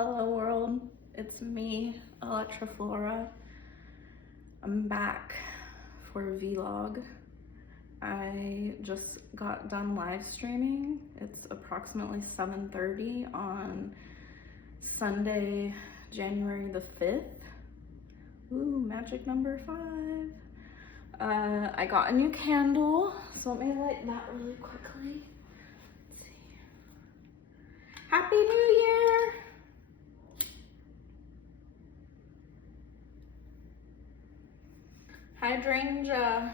Hello world, it's me, Elektra Flora. I'm back for a vlog. I just got done live streaming. It's approximately 7:30 on Sunday, January the 5th. Ooh, magic number 5. I got a new candle, so let me light that really quickly. Let's see. Happy New Year! Hydrangea.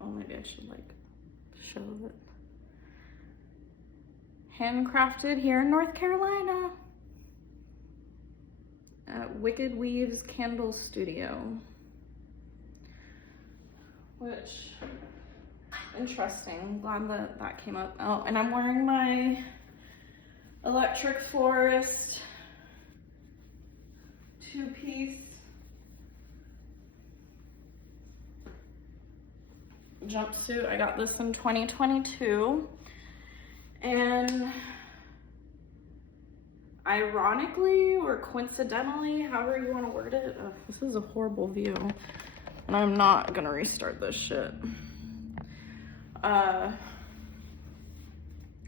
Oh, maybe I should show it. Handcrafted here in North Carolina at Wicked Weaves Candle Studio. Which, interesting, glad that that came up. Oh, and I'm wearing my Electric Florist two-piece jumpsuit. I got this in 2022, and ironically or coincidentally, however you want to word it, this is a horrible view, and I'm not gonna restart this shit. What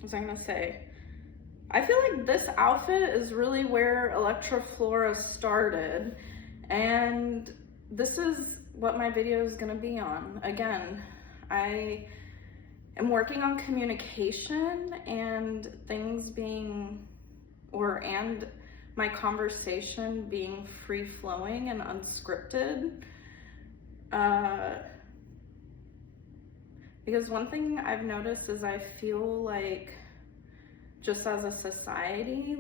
was I gonna say? I feel like this outfit is really where Elektra Flora started, and this is what my video is gonna be on. Again, I am working on communication and things being, and my conversation being free-flowing and unscripted. Because one thing I've noticed is I feel like just as a society,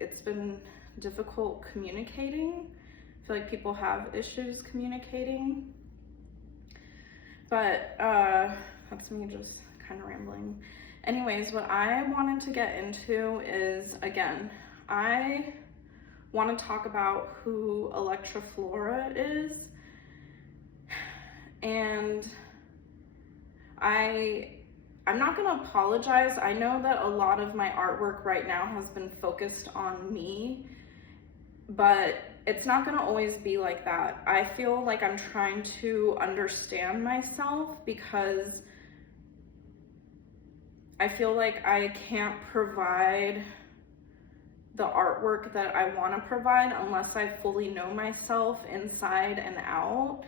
it's been difficult communicating. I feel like people have issues communicating. But that's me just kind of rambling. Anyways, what I wanted to get into is, again, I want to talk about who Elektra Flora is. And I'm not gonna apologize. I know that a lot of my artwork right now has been focused on me, but it's not gonna always be like that. I feel like I'm trying to understand myself because I feel like I can't provide the artwork that I wanna provide unless I fully know myself inside and out.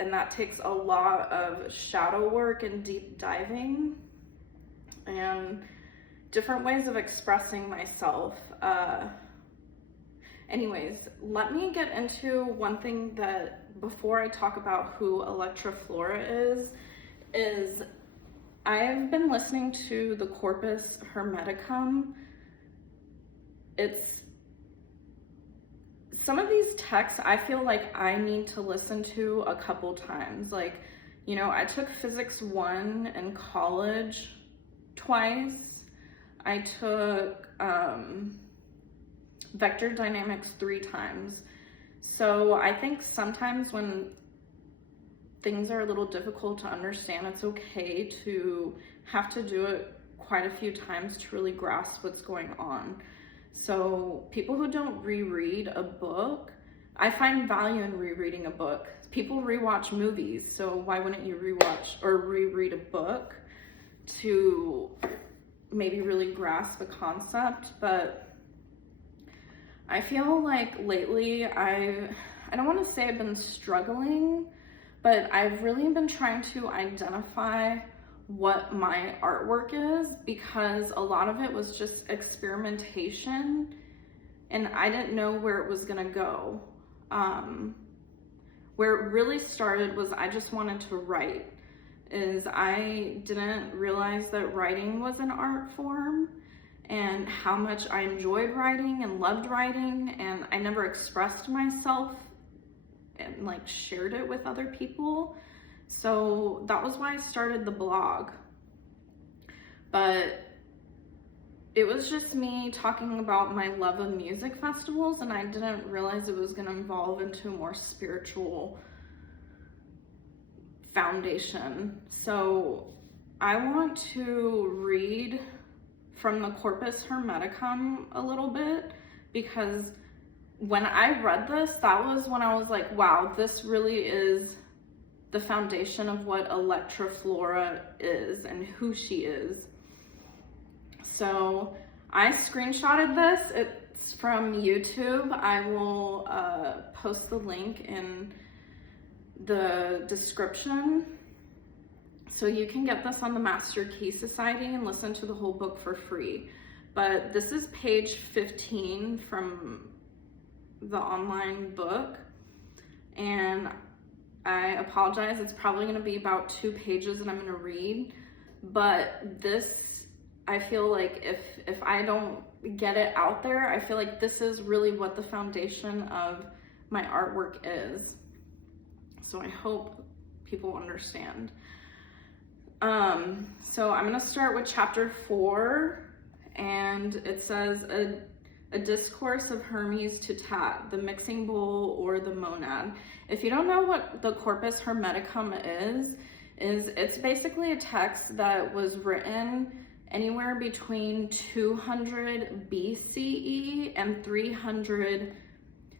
And that takes a lot of shadow work and deep diving and different ways of expressing myself. Anyways, let me get into one thing that, before I talk about who Elektra Flora is I've been listening to the Corpus Hermeticum. Some of these texts I feel like I need to listen to a couple times. I took Physics 1 in college twice. I took Vector Dynamics 3 times. So I think sometimes when things are a little difficult to understand, it's okay to have to do it quite a few times to really grasp what's going on. So people who don't reread a book, I find value in rereading a book. People rewatch movies, so why wouldn't you rewatch or reread a book to maybe really grasp a concept? But I feel like lately I don't want to say I've been struggling, but I've really been trying to identify what my artwork is, because a lot of it was just experimentation and I didn't know where it was gonna go. Where it really started was I just wanted to write. I didn't realize that writing was an art form and how much I enjoyed writing and loved writing, and I never expressed myself and shared it with other people. So that was why I started the blog. But it was just me talking about my love of music festivals, and I didn't realize it was going to evolve into a more spiritual foundation. So I want to read from the Corpus Hermeticum a little bit, because when I read this, that was when I was like, wow, this really is the foundation of what Elektra Flora is and who she is. So I screenshotted this. It's from YouTube. I will post the link in the description, so you can get this on the Master Key Society and listen to the whole book for free. But this is page 15 from the online book, and I apologize, it's probably going to be about 2 pages that I'm going to read, but this, I feel like if I don't get it out there, I feel like this is really what the foundation of my artwork is. So I hope people understand. So I'm going to start with chapter 4, and it says a discourse of Hermes to Tat, the mixing bowl or the monad. If you don't know what the Corpus Hermeticum is it's basically a text that was written anywhere between 200 BCE and 300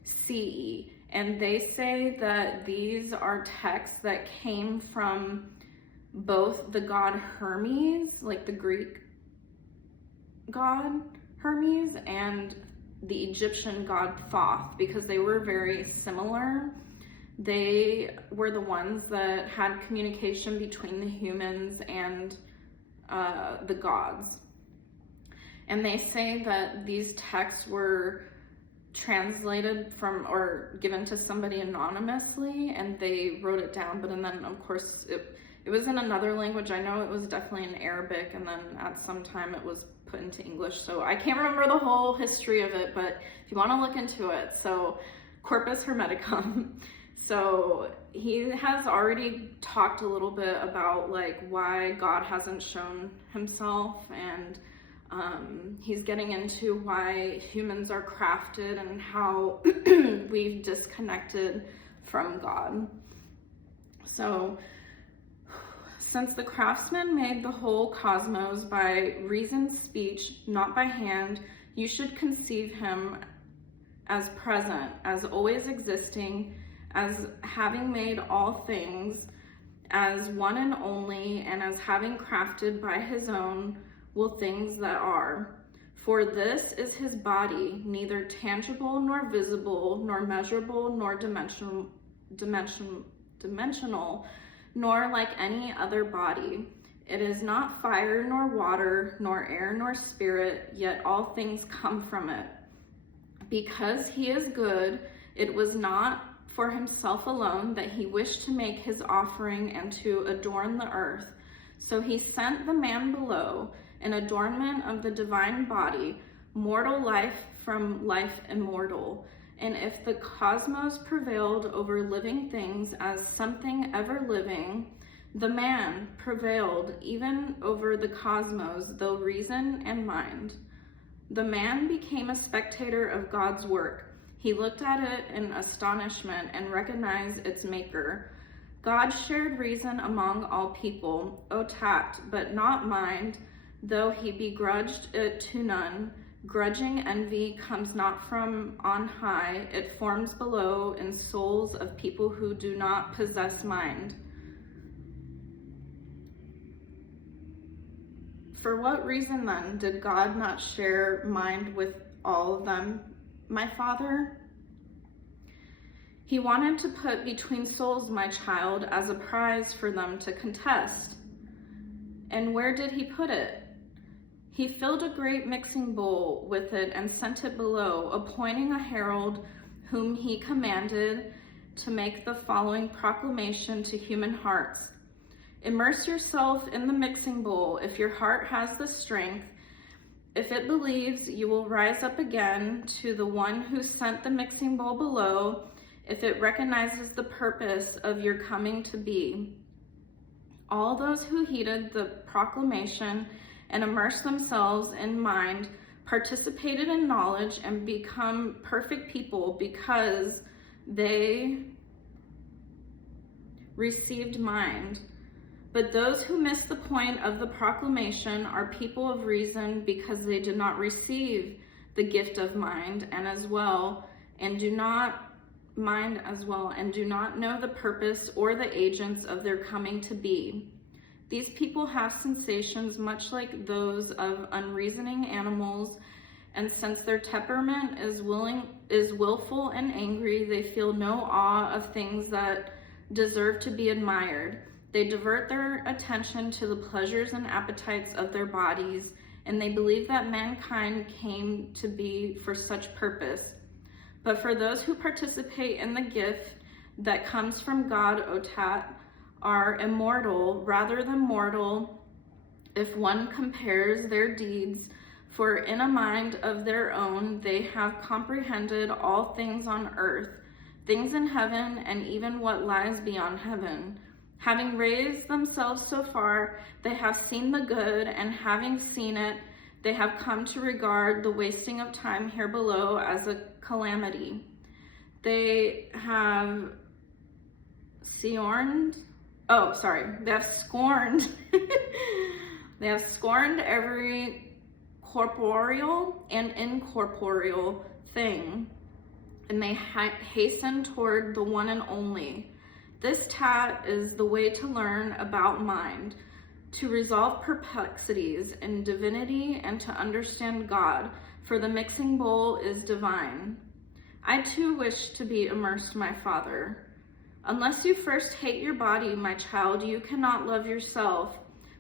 CE. And they say that these are texts that came from both the god Hermes, like the Greek god Hermes, and the Egyptian god Thoth, because they were very similar. They were the ones that had communication between the humans and the gods. And they say that these texts were translated from or given to somebody anonymously, and they wrote it down, but and then of course it was in another language. I know it was definitely in Arabic, and then at some time it was put into English, so I can't remember the whole history of it, but if you want to look into it. So Corpus Hermeticum. So he has already talked a little bit about like why God hasn't shown himself, and he's getting into why humans are crafted and how we've disconnected from God. So, since the craftsman made the whole cosmos by reason's speech, not by hand, you should conceive him as present, as always existing, as having made all things, as one and only, and as having crafted by his own will things that are. For this is his body, neither tangible nor visible, nor measurable nor dimensional, nor like any other body. It is not fire nor water, nor air nor spirit, yet all things come from it. Because he is good, it was not for himself alone that he wished to make his offering and to adorn the earth. So he sent the man below, an adornment of the divine body, mortal life from life immortal. And if the cosmos prevailed over living things as something ever living, the man prevailed even over the cosmos, though reason and mind. The man became a spectator of God's work. He looked at it in astonishment and recognized its maker. God shared reason among all people, O tact, but not mind, though he begrudged it to none. Grudging envy comes not from on high, it forms below in souls of people who do not possess mind. For what reason then did God not share mind with all of them, my father? He wanted to put between souls, my child, as a prize for them to contest. And where did he put it? He filled a great mixing bowl with it and sent it below, appointing a herald whom he commanded to make the following proclamation to human hearts. Immerse yourself in the mixing bowl if your heart has the strength. If it believes, you will rise up again to the one who sent the mixing bowl below, if it recognizes the purpose of your coming to be. All those who heeded the proclamation and immersed themselves in mind participated in knowledge and become perfect people because they received mind. But those who miss the point of the proclamation are people of reason, because they did not receive the gift of mind and do not know the purpose or the agents of their coming to be. These people have sensations much like those of unreasoning animals, and since their temperament is willful and angry, they feel no awe of things that deserve to be admired. They divert their attention to the pleasures and appetites of their bodies, and they believe that mankind came to be for such purpose. But for those who participate in the gift that comes from God, Otat, are immortal rather than mortal, if one compares their deeds, for in a mind of their own they have comprehended all things on earth, things in heaven, and even what lies beyond heaven. Having raised themselves so far, they have seen the good, and having seen it, they have come to regard the wasting of time here below as a calamity. They have scorned they have scorned every corporeal and incorporeal thing, and they hasten toward the one and only. This tat is the way to learn about mind, to resolve perplexities in divinity, and to understand God, for the mixing bowl is divine. I too wish to be immersed, my father. Unless you first hate your body, my child, you cannot love yourself.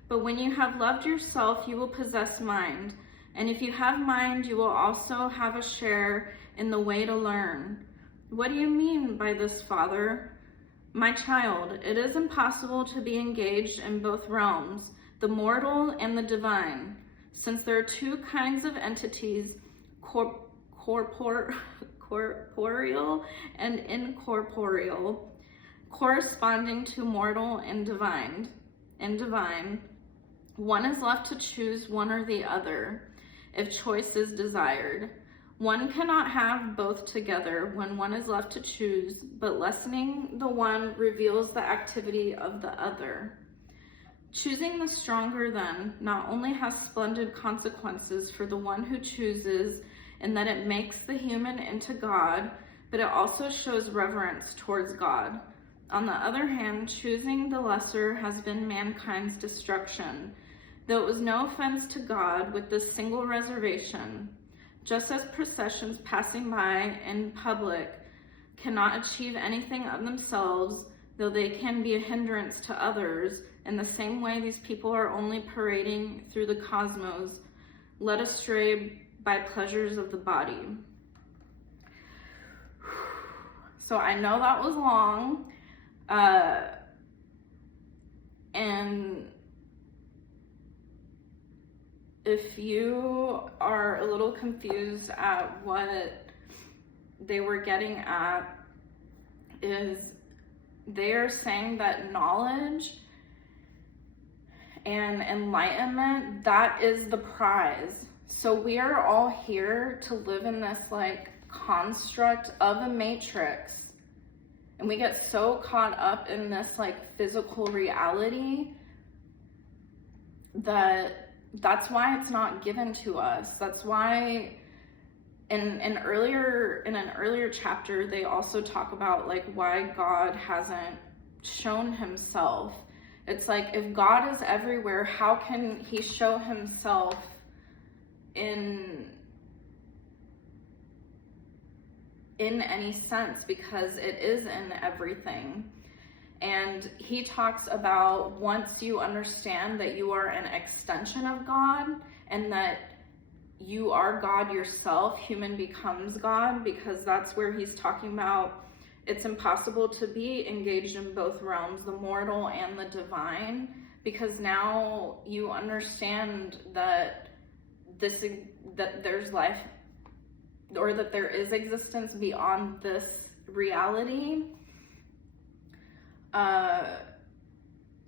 But when you have loved yourself, you will possess mind. And if you have mind, you will also have a share in the way to learn. What do you mean by this, father? My child, it is impossible to be engaged in both realms, the mortal and the divine, since there are two kinds of entities, corporeal and incorporeal, corresponding to mortal and divine. One is left to choose one or the other, if choice is desired. One cannot have both together when one is left to choose, but lessening the one reveals the activity of the other. Choosing the stronger, then, not only has splendid consequences for the one who chooses, in that it makes the human into God, but it also shows reverence towards God. On the other hand, choosing the lesser has been mankind's destruction, though it was no offense to God, with this single reservation. Just as processions passing by in public cannot achieve anything of themselves, though they can be a hindrance to others, in the same way these people are only parading through the cosmos, led astray by pleasures of the body. So I know that was long, and if you are a little confused at what they were getting at, is they're saying that knowledge and enlightenment, that is the prize. So we are all here to live in this like construct of a matrix, and we get so caught up in this like physical reality that's why it's not given to us. That's why in an earlier chapter, they also talk about like why God hasn't shown himself. It's like, if God is everywhere, how can he show himself in any sense? Because it is in everything. And he talks about, once you understand that you are an extension of God and that you are God yourself, human becomes God, because that's where he's talking about it's impossible to be engaged in both realms, the mortal and the divine, because now you understand that that there's life, or that there is existence beyond this reality.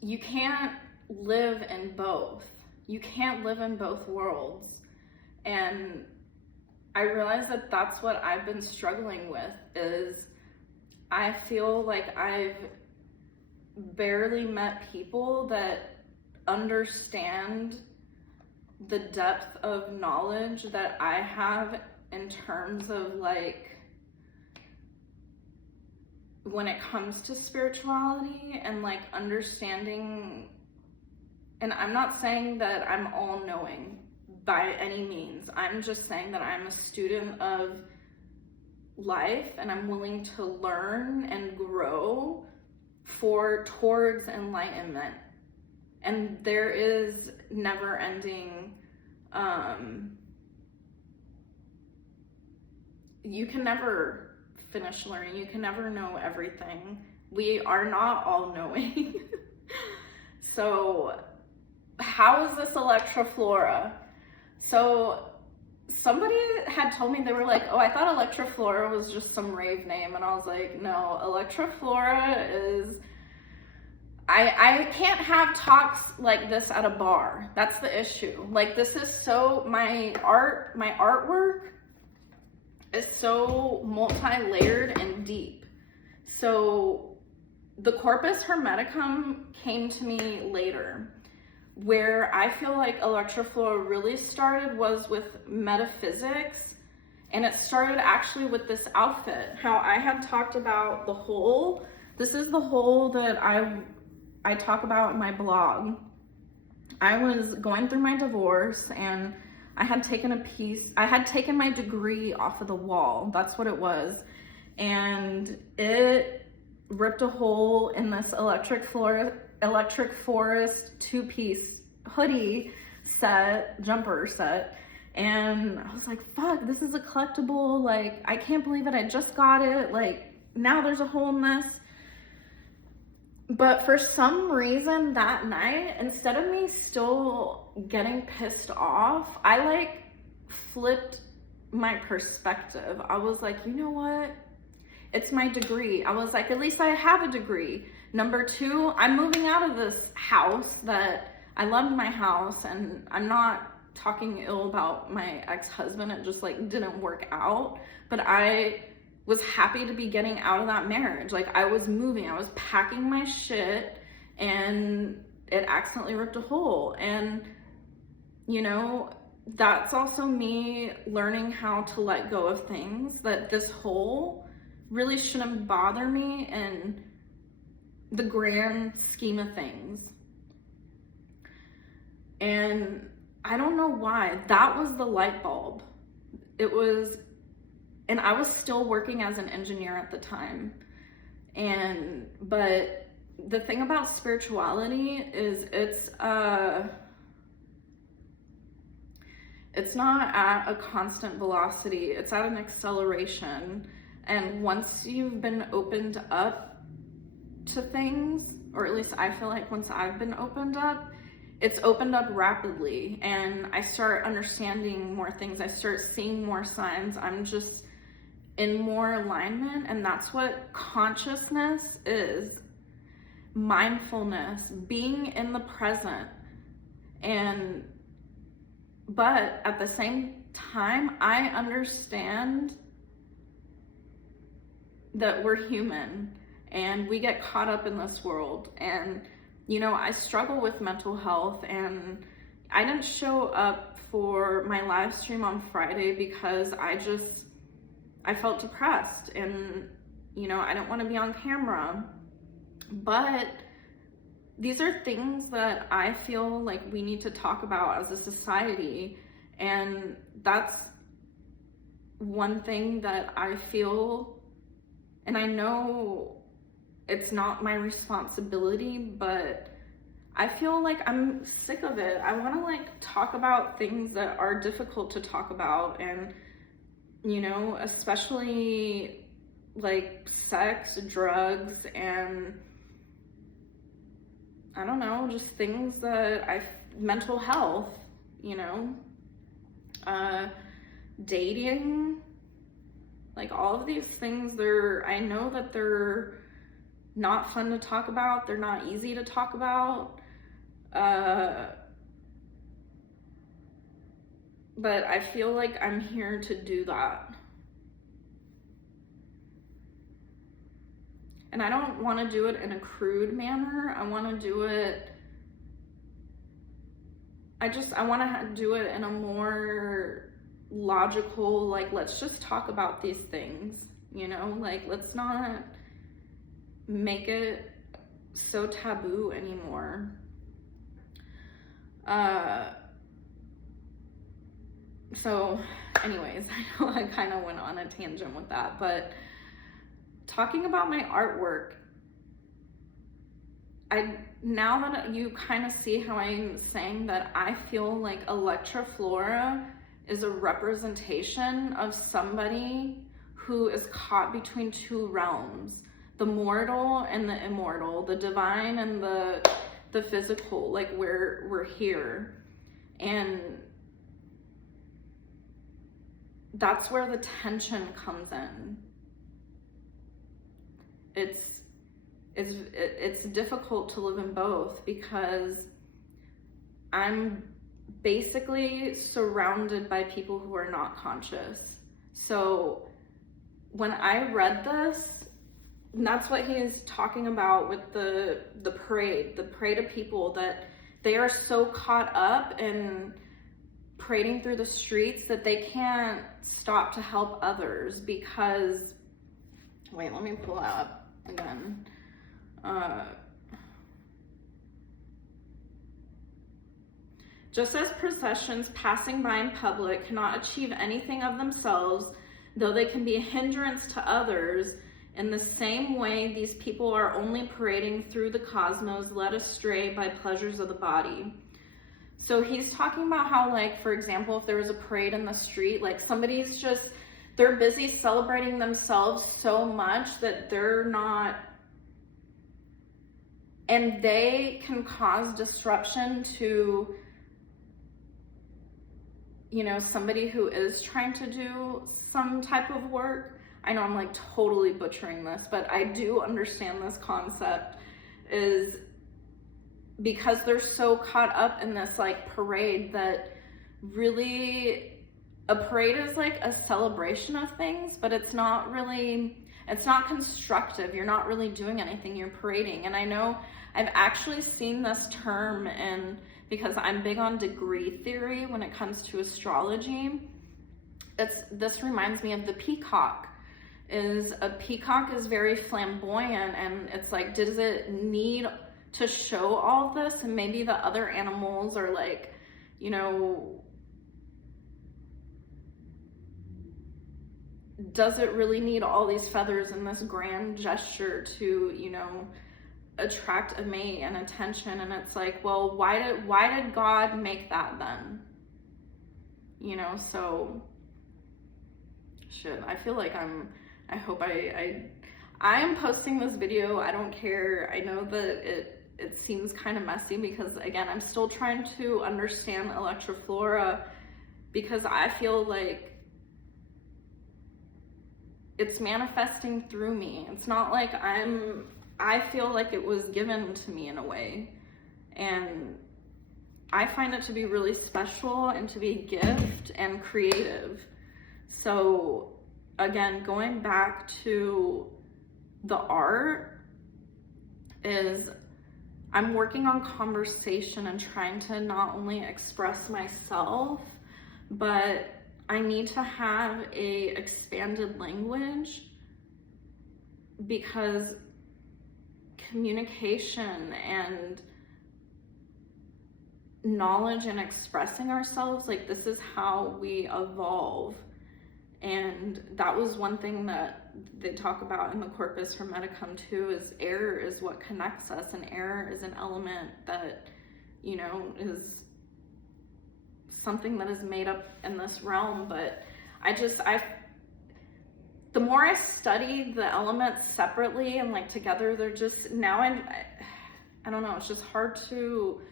You can't live in both. You can't live in both worlds. And I realize that that's what I've been struggling with, is I feel like I've barely met people that understand the depth of knowledge that I have in terms of like when it comes to spirituality and like understanding. And I'm not saying that I'm all knowing by any means. I'm just saying that I'm a student of life and I'm willing to learn and grow towards enlightenment. And there is never ending, you can never finish learning. You can never know everything. We are not all knowing. So how is this Elektra Flora? So somebody had told me, they were like, oh, I thought Elektra Flora was just some rave name. And I was like, no, Elektra Flora is, I can't have talks like this at a bar. That's the issue. Like, this is so, my artwork is so multi-layered and deep. So the Corpus Hermeticum came to me later. Where I feel like Elektra Flora really started was with metaphysics, and it started actually with this outfit. How I had talked about the hole. This is the hole that I talk about in my blog. I was going through my divorce and I had taken my degree off of the wall. That's what it was. And it ripped a hole in this Electric Forest two-piece hoodie set, jumper set, and I was like, fuck, this is a collectible, like, I can't believe it, I just got it, like, now there's a hole in this. But for some reason that night, instead of me still getting pissed off, I like flipped my perspective. I was like, you know what? It's my degree. I was like, at least I have a degree. Number two, I'm moving out of this house that I loved my house, and I'm not talking ill about my ex-husband. It just like didn't work out. But I was happy to be getting out of that marriage. Like, I was moving, I was packing my shit, and it accidentally ripped a hole. And, you know, that's also me learning how to let go of things, that this hole really shouldn't bother me in the grand scheme of things. And I don't know why. That was the light bulb. It was, and I was still working as an engineer at the time. But the thing about spirituality is it's not at a constant velocity. It's at an acceleration. And once you've been opened up to things, or at least I feel like once I've been opened up, it's opened up rapidly, and I start understanding more things. I start seeing more signs. I'm just in more alignment, and that's what consciousness is. Mindfulness, being in the present. But at the same time, I understand that we're human and we get caught up in this world. And, you know, I struggle with mental health, and I didn't show up for my live stream on Friday because I felt depressed, and, you know, I didn't want to be on camera. But these are things that I feel like we need to talk about as a society. And that's one thing that I feel, and I know it's not my responsibility, but I feel like I'm sick of it. I want to like talk about things that are difficult to talk about, and, you know, especially like sex, drugs, and I don't know, just things that mental health, you know, dating, like all of these things, I know that they're not fun to talk about. They're not easy to talk about. But I feel like I'm here to do that. And I don't want to do it in a crude manner. I want to do it, I want to do it in a more logical, like, let's just talk about these things, you know, like, let's not make it so taboo anymore. So anyways, I know I kind of went on a tangent with that, but talking about my artwork, now that you kind of see how I'm saying that I feel like Elektra Flora is a representation of somebody who is caught between two realms, the mortal and the immortal, the divine and the physical, like we're here. And that's where the tension comes in. It's difficult to live in both because I'm basically surrounded by people who are not conscious. So when I read this, and that's what he is talking about with the parade of people, that they are so caught up in parading through the streets that they can't stop to help others because, wait, let me pull it up again. Just as processions passing by in public cannot achieve anything of themselves, though they can be a hindrance to others, in the same way these people are only parading through the cosmos, led astray by pleasures of the body. So he's talking about how, like, for example, if there was a parade in the street, like somebody's just, they're busy celebrating themselves so much that they're not, and they can cause disruption to, you know, somebody who is trying to do some type of work. I know I'm like totally butchering this, but I do understand this concept, is because they're so caught up in this like parade that really, a parade is like a celebration of things, but it's not really, it's not constructive. You're not really doing anything, you're parading. And I know I've actually seen this term in, because I'm big on degree theory when it comes to astrology. This reminds me of the peacock. A peacock is very flamboyant, and it's like, does it need to show all this? And maybe the other animals are like, you know, does it really need all these feathers and this grand gesture to, you know, attract a mate and attention? And it's like, well, why did God make that then? You know, so shit, I feel like I hope I'm posting this video. I don't care. I know that it seems kind of messy because, again, I'm still trying to understand Elektra Flora, because I feel like it's manifesting through me. It's not like I feel like it was given to me in a way, and I find it to be really special and to be a gift and creative. So again, going back to the art, is I'm working on conversation and trying to not only express myself, but I need to have a expanded language, because communication and knowledge and expressing ourselves, like, this is how we evolve. And that was one thing that they talk about in the Corpus Hermeticum too, is air is what connects us, and air is an element that, you know, is something that is made up in this realm. But the more I study the elements separately and like together, they're just, now I don't know, it's just hard to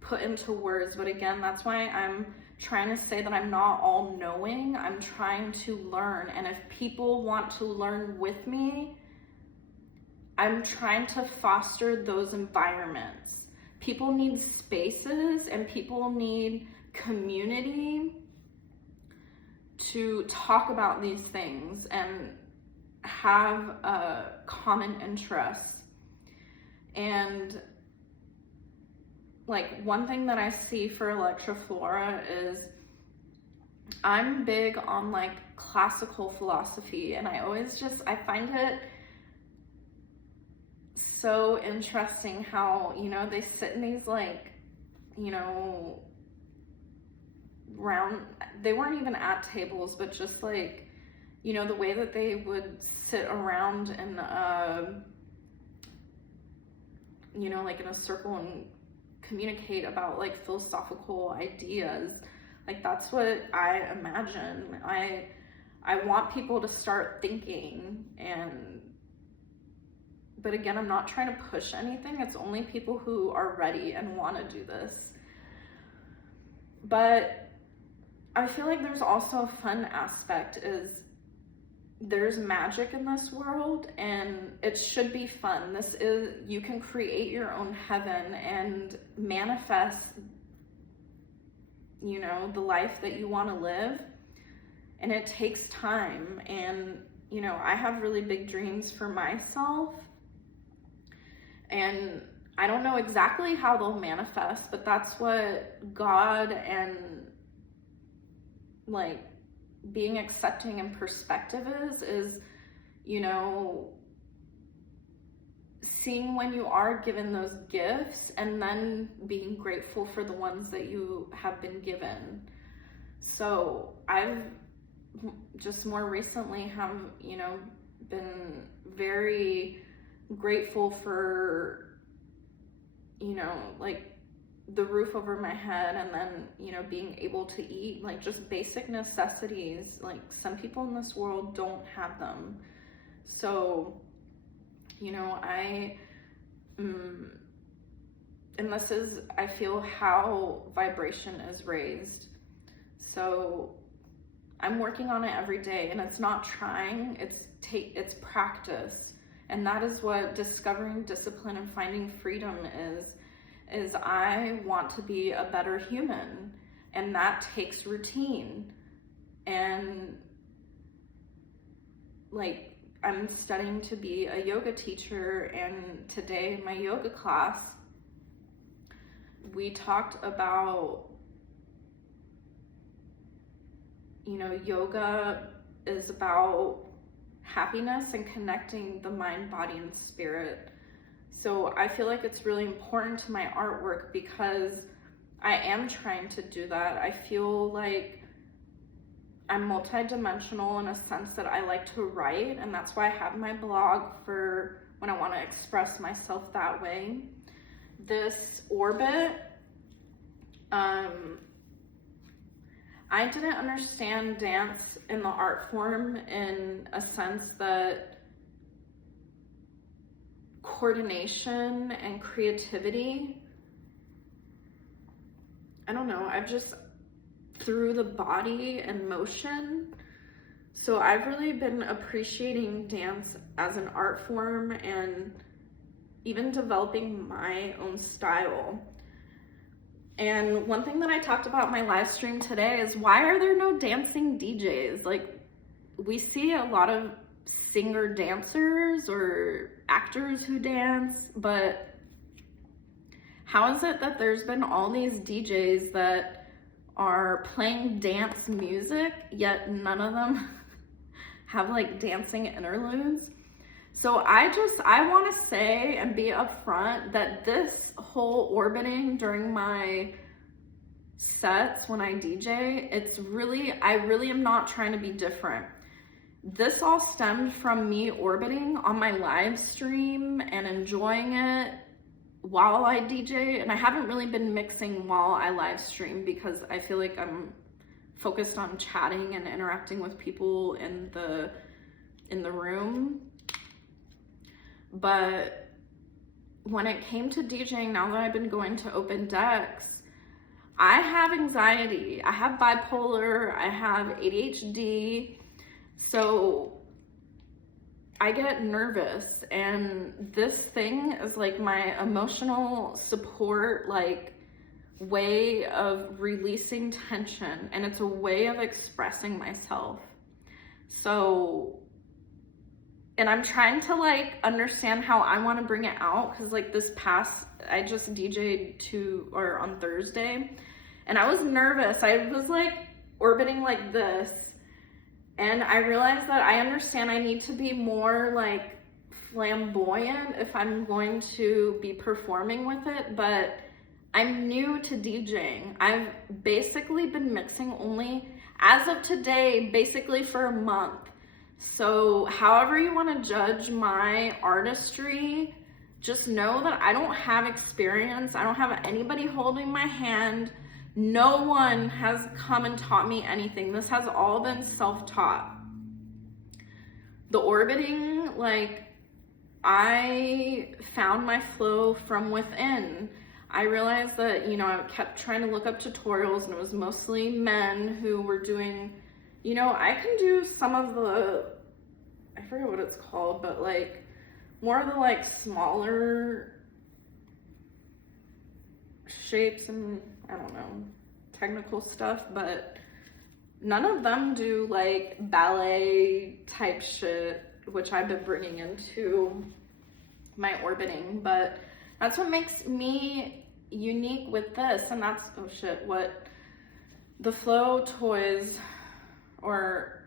put into words. But again, that's why I'm trying to say that I'm not all knowing. I'm trying to learn, and if people want to learn with me, I'm trying to foster those environments. People need spaces, and people need community to talk about these things. And have common interests. And like one thing that I see for Elektra Flora is I'm big on like classical philosophy, and I find it so interesting how, you know, they sit in these like, you know, round, they weren't even at tables, but just like, you know, the way that they would sit around and you know, like in a circle and communicate about like philosophical ideas. Like that's what I imagine. I want people to start thinking, and but again, I'm not trying to push anything. It's only people who are ready and want to do this. But I feel like there's also a fun aspect, is there's magic in this world, and it should be fun. You can create your own heaven and manifest, you know, the life that you want to live. And it takes time. And, you know, I have really big dreams for myself, and I don't know exactly how they'll manifest, but that's what God and like being accepting and perspective is, you know, seeing when you are given those gifts and then being grateful for the ones that you have been given. So I've just more recently have, you know, been very grateful for, you know, like the roof over my head, and then, you know, being able to eat, like just basic necessities. Like some people in this world don't have them. So, you know, and this is, I feel, how vibration is raised. So I'm working on it every day, and it's not trying, it's practice. And that is what discovering discipline and finding freedom is I want to be a better human, and that takes routine. And like I'm studying to be a yoga teacher, and today in my yoga class we talked about, you know, yoga is about happiness and connecting the mind, body, and spirit. So I feel like it's really important to my artwork because I am trying to do that. I feel like I'm multidimensional in a sense that I like to write, and that's why I have my blog for when I want to express myself that way. This orbit, I didn't understand dance in the art form in a sense that coordination and creativity, I don't know, I've just through the body and motion. So I've really been appreciating dance as an art form and even developing my own style. And one thing that I talked about in my live stream today is, why are there no dancing DJs? Like, we see a lot of singer dancers or actors who dance, but how is it that there's been all these DJs that are playing dance music, yet none of them have like dancing interludes? So I want to say and be upfront that this whole orbiting during my sets when I DJ, I really am not trying to be different. This all stemmed from me orbiting on my live stream and enjoying it while I DJ, and I haven't really been mixing while I live stream because I feel like I'm focused on chatting and interacting with people in the room. But when it came to DJing, now that I've been going to open decks, I have anxiety, I have bipolar, I have ADHD, so I get nervous, and this thing is like my emotional support, like way of releasing tension, and it's a way of expressing myself. So and I'm trying to like understand how I want to bring it out, because like I just DJ'd on Thursday, and I was nervous. I was like orbiting like this, and I realized that I understand I need to be more like flamboyant if I'm going to be performing with it, but I'm new to DJing. I've basically been mixing only, as of today, basically for a month. So however you want to judge my artistry, just know that I don't have experience. I don't have anybody holding my hand. No one has come and taught me anything. This has all been self-taught. The orbiting, like, I found my flow from within. I realized that, you know, I kept trying to look up tutorials, and it was mostly men who were doing, you know, I can do some of the, I forget what it's called, but like more of the like smaller shapes and I don't know, technical stuff, but none of them do like ballet type shit, which I've been bringing into my orbiting. But that's what makes me unique with this, and that's, oh shit, what the flow toys, or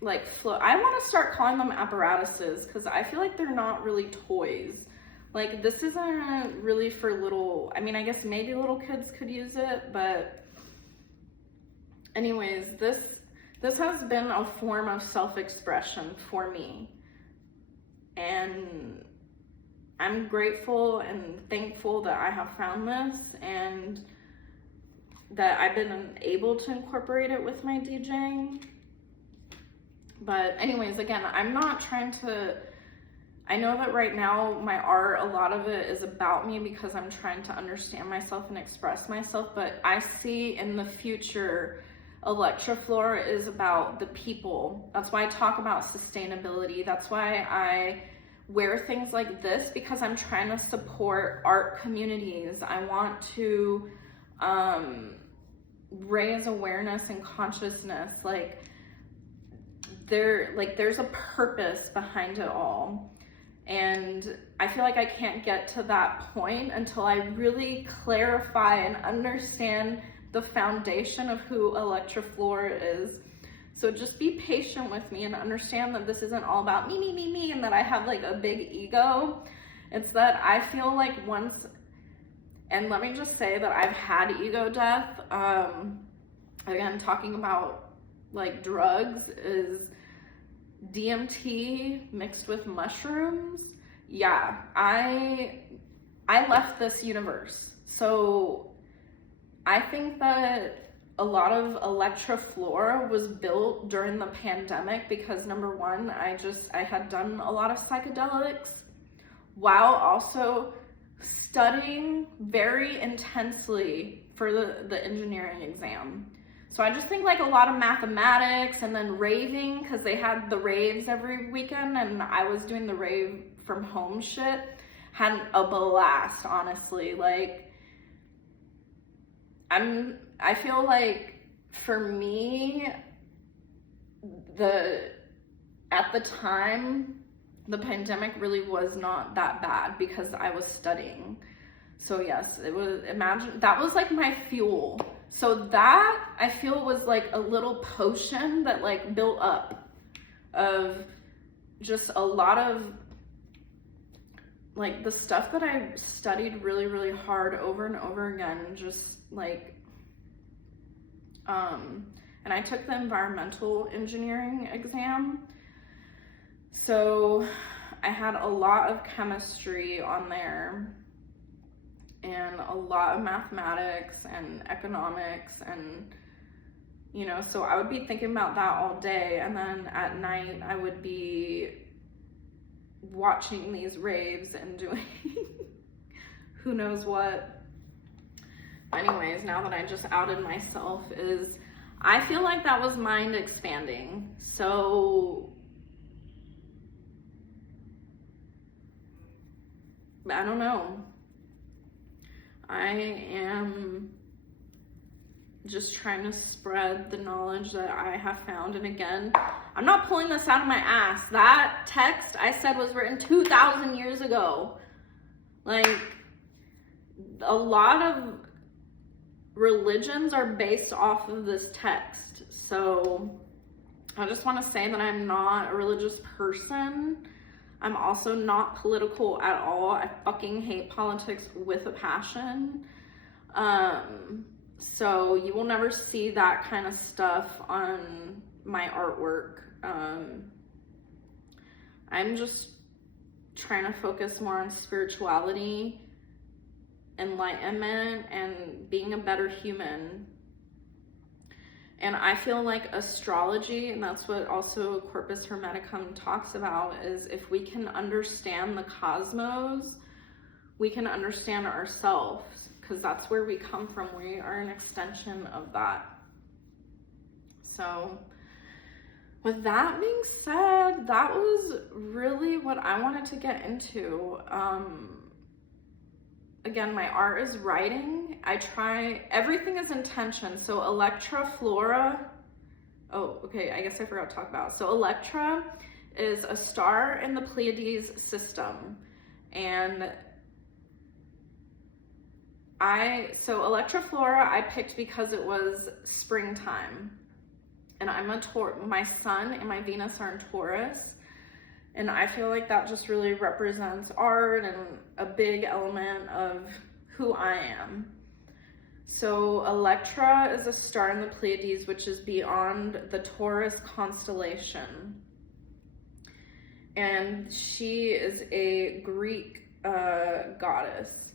like flow, I want to start calling them apparatuses, because I feel like they're not really toys. Like, this isn't really for little, I mean, I guess maybe little kids could use it, but anyways, this has been a form of self-expression for me, and I'm grateful and thankful that I have found this, and that I've been able to incorporate it with my DJing. But anyways, again, I'm not trying to, I know that right now my art, a lot of it is about me because I'm trying to understand myself and express myself, but I see in the future Elektra Flora is about the people. That's why I talk about sustainability. That's why I wear things like this, because I'm trying to support art communities. I want to raise awareness and consciousness. Like, there's a purpose behind it all. And I feel like I can't get to that point until I really clarify and understand the foundation of who Elektra Flora is. So just be patient with me and understand that this isn't all about me, and that I have like a big ego. It's that I feel like once, and let me just say that I've had ego death. Again, talking about like drugs, is DMT mixed with mushrooms. Yeah, I left this universe. So I think that a lot of Elektra Flora was built during the pandemic because, number one, I had done a lot of psychedelics while also studying very intensely for the engineering exam. So I just think like a lot of mathematics, and then raving, because they had the raves every weekend, and I was doing the rave from home shit. Had a blast, honestly. Like, I feel like for me, at the time, the pandemic really was not that bad because I was studying. So yes, it was, imagine, that was like my fuel. So that, I feel, was like a little potion that like built up of just a lot of like the stuff that I studied really, really hard over and over again, just like, and I took the environmental engineering exam. So I had a lot of chemistry on there, and a lot of mathematics and economics, and you know, so I would be thinking about that all day, and then at night I would be watching these raves and doing who knows what. Anyways, now that I just outed myself, is I feel like that was mind expanding. So I don't know. I am just trying to spread the knowledge that I have found. And again, I'm not pulling this out of my ass. That text I said was written 2,000 years ago. Like, a lot of religions are based off of this text. So I just want to say that I'm not a religious person. I'm also not political at all. I fucking hate politics with a passion. So you will never see that kind of stuff on my artwork. I'm just trying to focus more on spirituality, enlightenment, and being a better human. And I feel like astrology, and that's what also Corpus Hermeticum talks about, is if we can understand the cosmos, we can understand ourselves, because that's where we come from. We are an extension of that. So with that being said, that was really what I wanted to get into. Again, my art is writing. Everything is intention. So Elektra Flora, oh, okay, I guess I forgot to talk about. So Elektra is a star in the Pleiades system. And so Elektra Flora I picked because it was springtime. And my sun and my Venus are in Taurus. And I feel like that just really represents art and a big element of who I am. So Elektra is a star in the Pleiades, which is beyond the Taurus constellation. And she is a Greek goddess.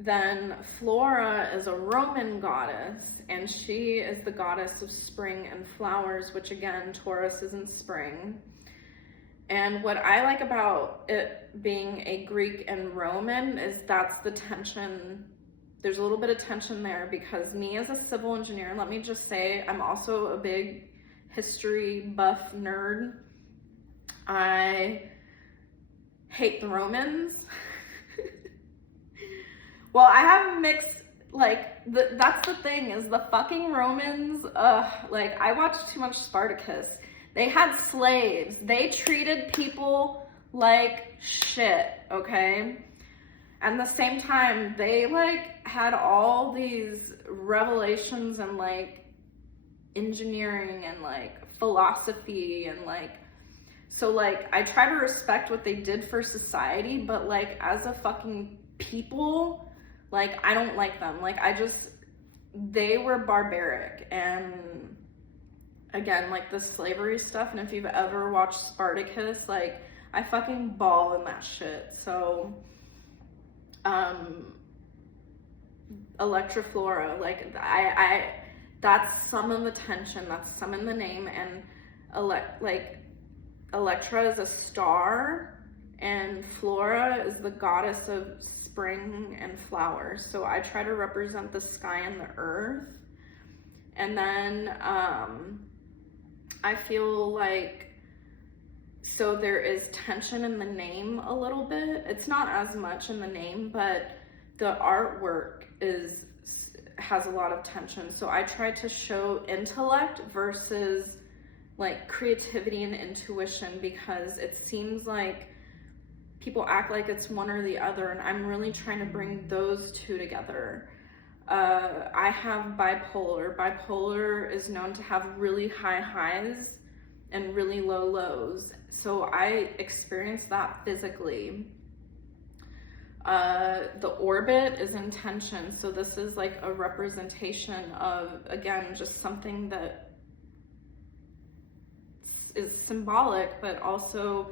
Then Flora is a Roman goddess, and she is the goddess of spring and flowers, which again, Taurus is in spring. And what I like about it being a Greek and Roman is that's the tension. There's a little bit of tension there, because me as a civil engineer, let me just say, I'm also a big history buff nerd. I hate the Romans. Well, I have mixed, that's the thing, is the fucking Romans, I watched too much Spartacus. They had slaves. They treated people like shit, okay? And at the same time, they, had all these revelations and, engineering and, philosophy and, so, I try to respect what they did for society, but, as a fucking people, I don't like them. They were barbaric. And again, the slavery stuff, and if you've ever watched Spartacus, I fucking bawl in that shit. So, Elektra Flora, that's some of the tension, that's some in the name, and Elektra is a star, and Flora is the goddess of spring and flowers. So I try to represent the sky and the earth. And then I feel so there is tension in the name a little bit. It's not as much in the name, but the artwork has a lot of tension. So I try to show intellect versus creativity and intuition, because it seems like people act like it's one or the other, and I'm really trying to bring those two together. I have bipolar. Bipolar is known to have really high highs and really low lows. So I experienced that physically. The orbit is in tension. So this is a representation of, again, just something that is symbolic, but also,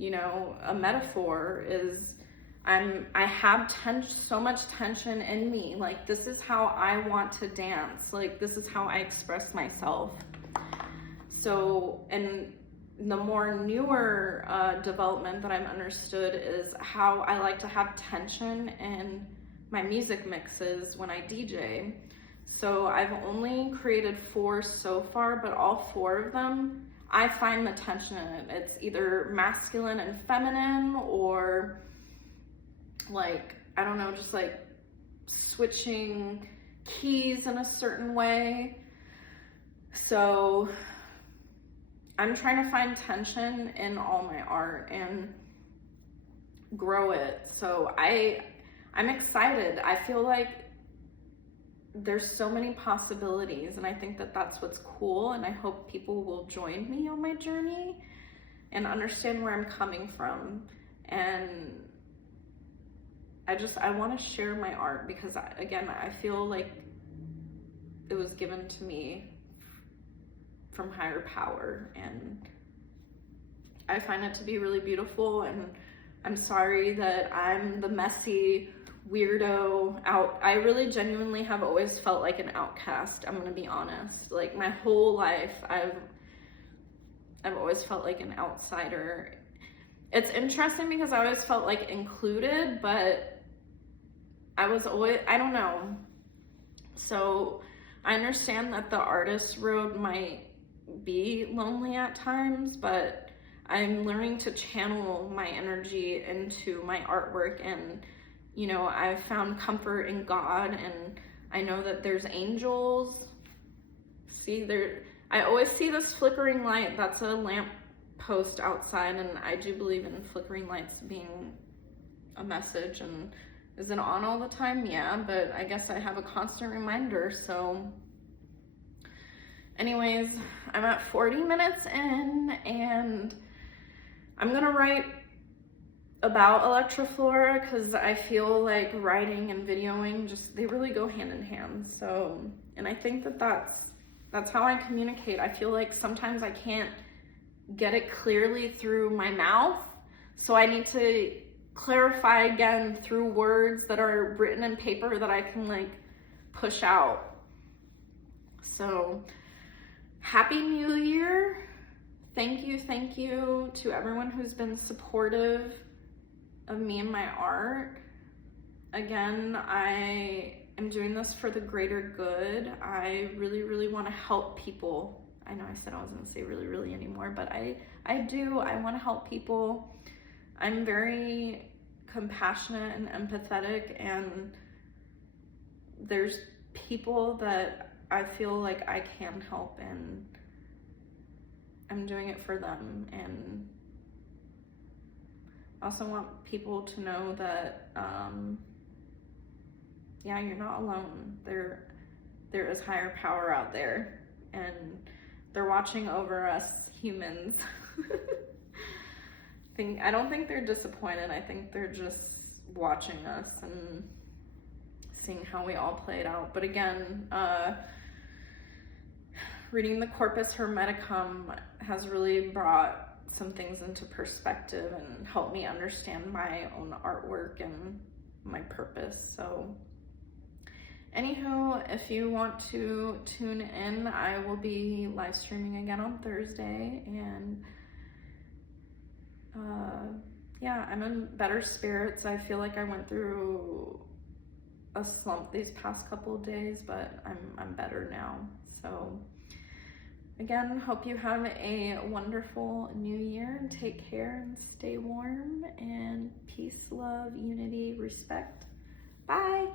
a metaphor is I have so much tension in me. This is how I want to dance. This is how I express myself. So, and the more newer development that I've understood is how I like to have tension in my music mixes when I DJ. So I've only created 4 so far, but all 4 of them, I find the tension in it. It's either masculine and feminine, or I don't know, just switching keys in a certain way. So I'm trying to find tension in all my art and grow it. So I'm excited. I feel like there's so many possibilities, and I think that that's what's cool, and I hope people will join me on my journey and understand where I'm coming from. And I want to share my art because, again, I feel like it was given to me from higher power, and I find it to be really beautiful. And I'm sorry that I'm the messy weirdo out. I really genuinely have always felt like an outcast. I'm gonna be honest. Like my whole life, I've always felt like an outsider. It's interesting because I always felt like included, but I was always, I don't know. So I understand that the artist road might be lonely at times, but I'm learning to channel my energy into my artwork. And you know, I've found comfort in God, and I know that there's angels. See, I always see this flickering light. That's a lamp post outside, and I do believe in flickering lights being a message. And is it on all the time? Yeah, but I guess I have a constant reminder. So anyways, I'm at 40 minutes in, and I'm gonna write about Elektra Flora because I feel like writing and videoing they really go hand in hand. So, and I think that that's how I communicate. I feel like sometimes I can't get it clearly through my mouth, so I need to clarify again through words that are written in paper that I can like push out. So happy New Year. Thank you to everyone who's been supportive of me and my art. Again, I am doing this for the greater good. I really want to help people. I know I said I wasn't going to say really anymore, but I do. I want to help people. I'm very compassionate and empathetic, and there's people that I feel like I can help, and I'm doing it for them. And I also want people to know that, yeah, you're not alone. There is higher power out there, and they're watching over us humans. I don't think they're disappointed. I think they're just watching us and seeing how we all play it out. But again, reading the Corpus Hermeticum has really brought some things into perspective and helped me understand my own artwork and my purpose. So anywho, if you want to tune in, I will be live streaming again on Thursday. And yeah, I'm in better spirits. I feel like I went through a slump these past couple of days, but I'm better now. So again, hope you have a wonderful new year. Take care and stay warm, and peace, love, unity, respect. Bye.